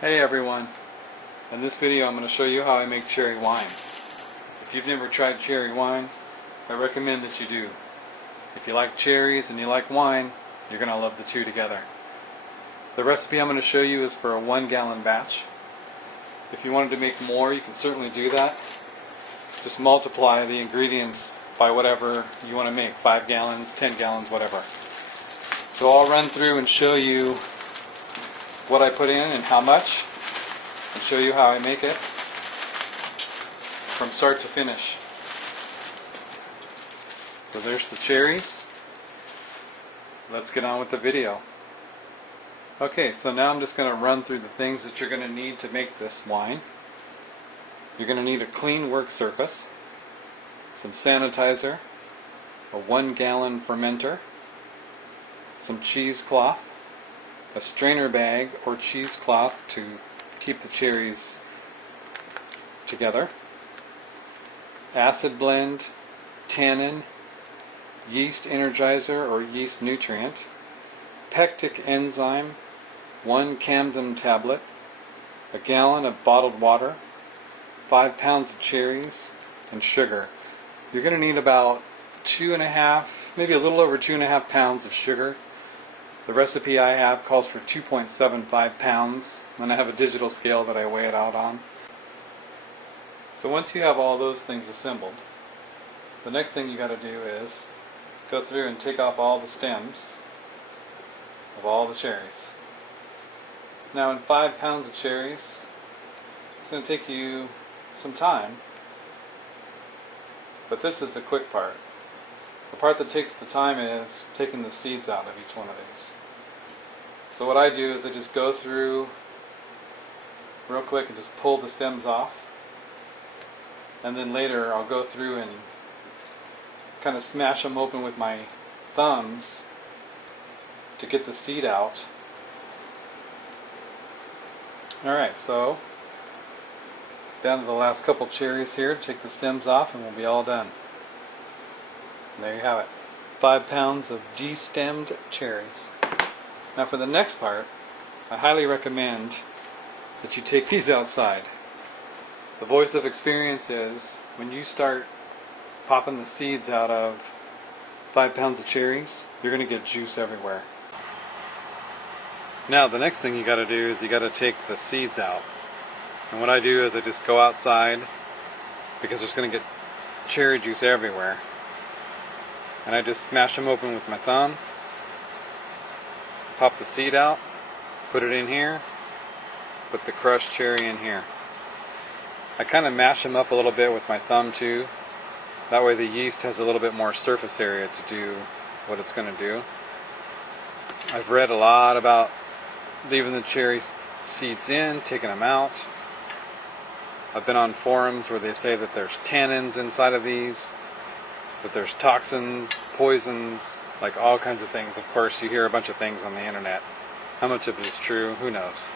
Hey everyone, in this video I'm going to show you how I make cherry wine. If you've never tried cherry wine, I recommend that you do. If you like cherries and you like wine, you're going to love the two together. The recipe I'm going to show you is for a 1-gallon batch. If you wanted to make more, you can certainly do that. Just multiply the ingredients by whatever you want to make, 5 gallons, 10 gallons, whatever. So I'll run through and show you what I put in and how much, and show you how I make it from start to finish. So there's the cherries. Let's get on with the video. Okay, so now I'm just going to run through the things that you're going to need to make this wine. You're going to need a clean work surface, some sanitizer, a 1-gallon fermenter, some cheesecloth, a strainer bag or cheesecloth to keep the cherries together, acid blend, tannin, yeast energizer or yeast nutrient, pectic enzyme, 1 Camden tablet, a gallon of bottled water, 5 pounds of cherries, and sugar. You're going to need about 2.5, maybe a little over 2.5 pounds of sugar. The recipe I have calls for 2.75 pounds, and I have a digital scale that I weigh it out on. So once you have all those things assembled, the next thing you got to do is go through and take off all the stems of all the cherries. Now in 5 pounds of cherries, it's going to take you some time, but this is the quick part. The part that takes the time is taking the seeds out of each one of these. So what I do is I just go through real quick and just pull the stems off, and then later I'll go through and kind of smash them open with my thumbs to get the seed out. Alright, so down to the last couple cherries here to take the stems off, and we'll be all done. And there you have it. 5 pounds of de-stemmed cherries. Now for the next part, I highly recommend that you take these outside. The voice of experience is when you start popping the seeds out of 5 pounds of cherries, you're going to get juice everywhere. Now the next thing you got to do is you got to take the seeds out. And what I do is I just go outside, because there's going to get cherry juice everywhere. And I just smash them open with my thumb, pop the seed out, put it in here, put the crushed cherry in here. I kind of mash them up a little bit with my thumb too. That way the yeast has a little bit more surface area to do what it's going to do. I've read a lot about leaving the cherry seeds in, taking them out. I've been on forums where they say that there's tannins inside of these, that there's toxins, poisons, like all kinds of things. Of course, you hear a bunch of things on the internet. How much of it is true, who knows?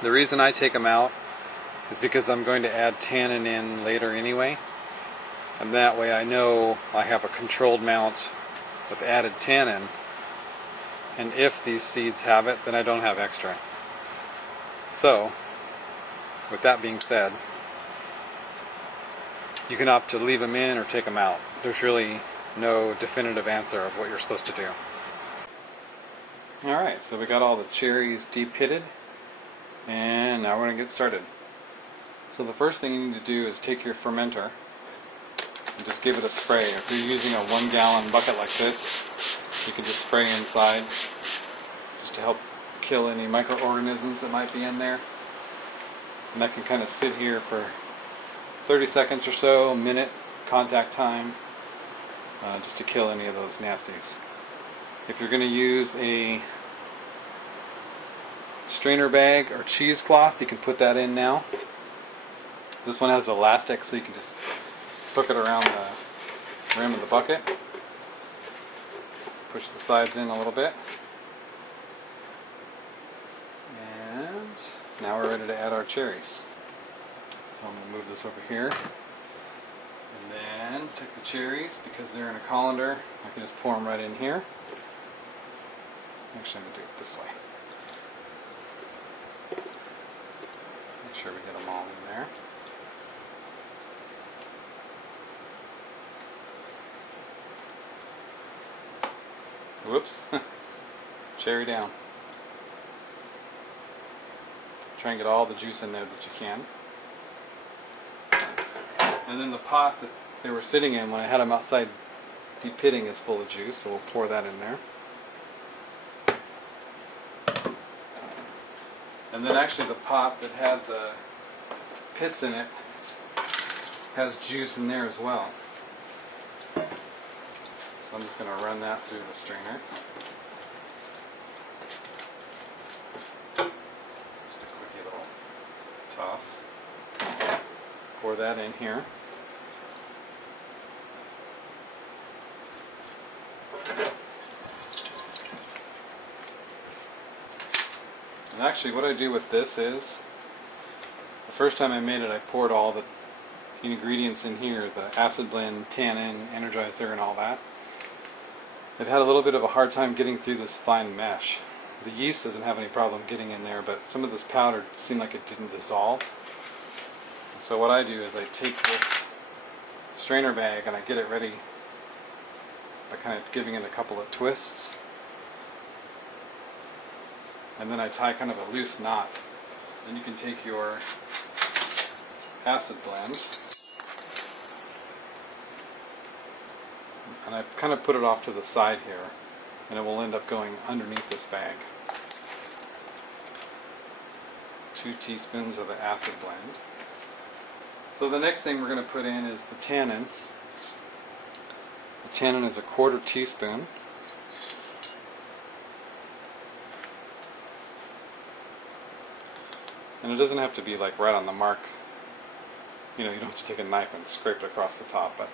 The reason I take them out is because I'm going to add tannin in later anyway. And that way I know I have a controlled amount of added tannin. And if these seeds have it, then I don't have extra. So, with that being said, you can opt to leave them in or take them out. There's really no definitive answer of what you're supposed to do. Alright, so we got all the cherries de-pitted, and now we're going to get started. So the first thing you need to do is take your fermenter and just give it a spray. If you're using a 1-gallon bucket like this, you can just spray inside just to help kill any microorganisms that might be in there. And that can kind of sit here for 30 seconds or so, a minute, contact time, just to kill any of those nasties. If you're going to use a strainer bag or cheesecloth, you can put that in now. This one has elastic, so you can just hook it around the rim of the bucket. Push the sides in a little bit. And now we're ready to add our cherries. So I'm going to move this over here. And then take the cherries, because they're in a colander, I can just pour them right in here. Actually, I'm going to do it this way. sure we get them all in there. Whoops. Cherry down. Try and get all the juice in there that you can. And then the pot that they were sitting in when I had them outside de-pitting is full of juice, so we'll pour that in there. And then actually the pot that had the pits in it has juice in there as well. So I'm just going to run that through the strainer. Just a quickie little toss. Pour that in here. And actually what I do with this is, the first time I made it I poured all the ingredients in here, the acid blend, tannin, energizer and all that. It had a little bit of a hard time getting through this fine mesh. The yeast doesn't have any problem getting in there, but some of this powder seemed like it didn't dissolve. And so what I do is I take this strainer bag and I get it ready by kind of giving it a couple of twists. And then I tie kind of a loose knot. Then you can take your acid blend and I kind of put it off to the side here, and it will end up going underneath this bag. 2 teaspoons of the acid blend. So the next thing we're going to put in is the tannin. The tannin is a 1/4 teaspoon. And it doesn't have to be like right on the mark. You know, you don't have to take a knife and scrape it across the top, but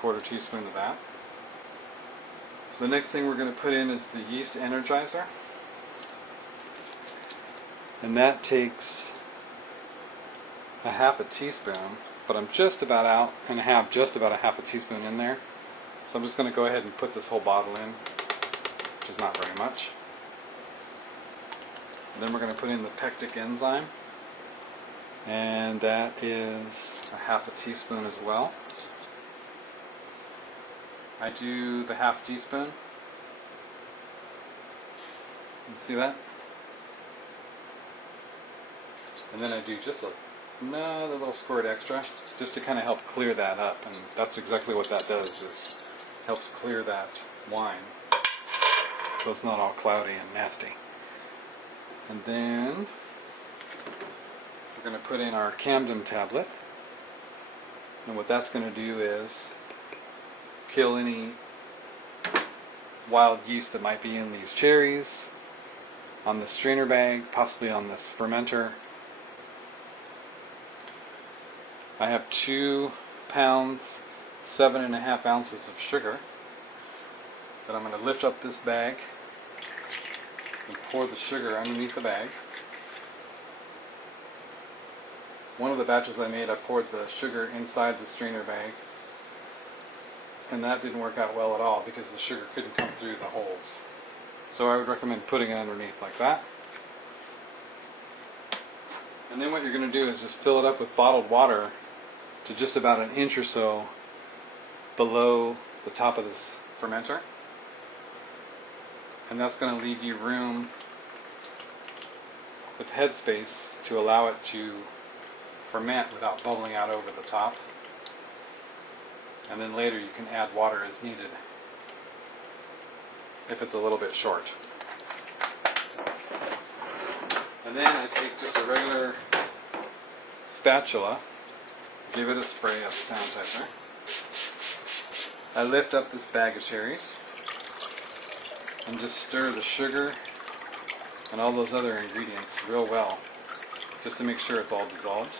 1/4 teaspoon of that. So the next thing we're going to put in is the yeast energizer. And that takes a 1/2 teaspoon, but I'm just about out and have just about a 1/2 teaspoon in there. So I'm just going to go ahead and put this whole bottle in, which is not very much. And then we're going to put in the pectic enzyme, and that is a 1/2 teaspoon as well. I do the 1/2 teaspoon. You see that? And then I do just another little squirt extra, just to kind of help clear that up. And that's exactly what that does, is helps clear that wine, so it's not all cloudy and nasty. And then we're going to put in our Camden tablet. And what that's going to do is kill any wild yeast that might be in these cherries, on the strainer bag, possibly on this fermenter. I have 2 pounds, 7.5 ounces of sugar that I'm going to lift up this bag and pour the sugar underneath the bag. One of the batches I made, I poured the sugar inside the strainer bag, and that didn't work out well at all because the sugar couldn't come through the holes. So I would recommend putting it underneath like that. And then what you're going to do is just fill it up with bottled water to just about an inch or so below the top of this fermenter. And that's going to leave you room with headspace to allow it to ferment without bubbling out over the top. And then later you can add water as needed if it's a little bit short. And then I take just a regular spatula, give it a spray of sanitizer. I lift up this bag of cherries and just stir the sugar and all those other ingredients real well, just to make sure it's all dissolved.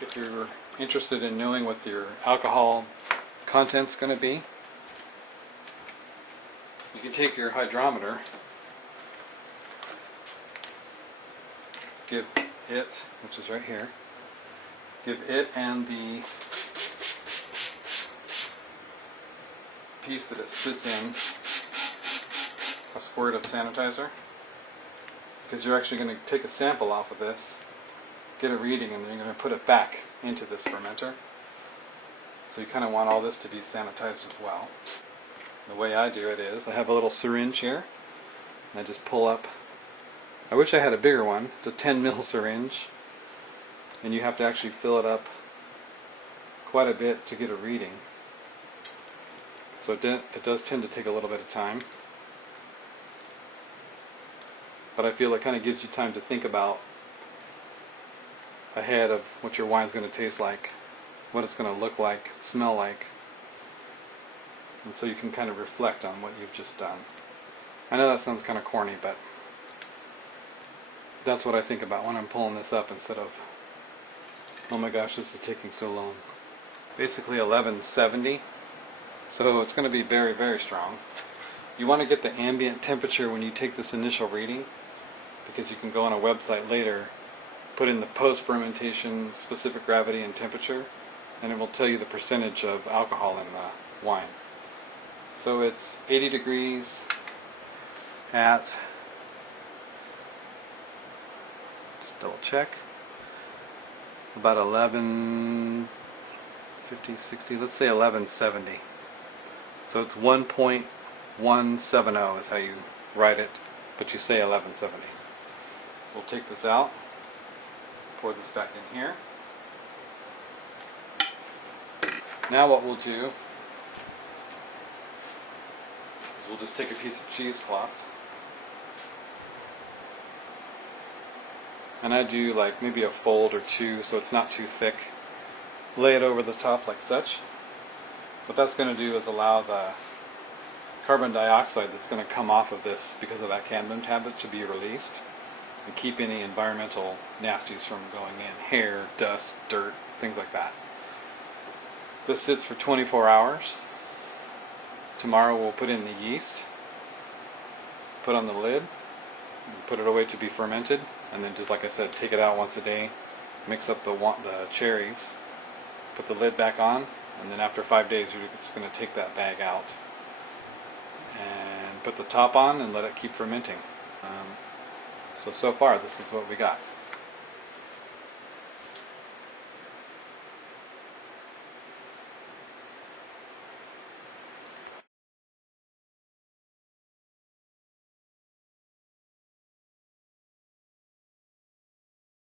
If you're interested in knowing what your alcohol content's going to be, you can take your hydrometer, give it, which is right here, give it and the piece that it sits in a squirt of sanitizer, because you're actually going to take a sample off of this, get a reading, and then you're going to put it back into this fermenter. So you kind of want all this to be sanitized as well. The way I do it is, I have a little syringe here, and I just pull up. I wish I had a bigger one. It's a 10 ml syringe, and you have to actually fill it up quite a bit to get a reading. So it does tend to take a little bit of time. But I feel it kind of gives you time to think about ahead of what your wine's going to taste like, what it's going to look like, smell like. And so you can kind of reflect on what you've just done. I know that sounds kind of corny, but that's what I think about when I'm pulling this up instead of, oh my gosh, this is taking so long. Basically 1170, so it's going to be very, very strong. You want to get the ambient temperature when you take this initial reading, because you can go on a website later, put in the post-fermentation specific gravity and temperature, and it will tell you the percentage of alcohol in the wine. So it's 80 degrees at, just double check, about 1150, 60, let's say 1170. So it's 1.170 is how you write it, but you say 1170. We'll take this out, pour this back in here. Now what we'll do is we'll just take a piece of cheesecloth, and I do like maybe a fold or two so it's not too thick. Lay it over the top like such. What that's going to do is allow the carbon dioxide that's going to come off of this because of that cadmium tablet to be released and keep any environmental nasties from going in. Hair, dust, dirt, things like that. This sits for 24 hours. Tomorrow we'll put in the yeast, put on the lid, and put it away to be fermented, and then just like I said, take it out once a day, mix up the cherries, put the lid back on, and then after 5 days you're just going to take that bag out and put the top on and let it keep fermenting. So far this is what we got.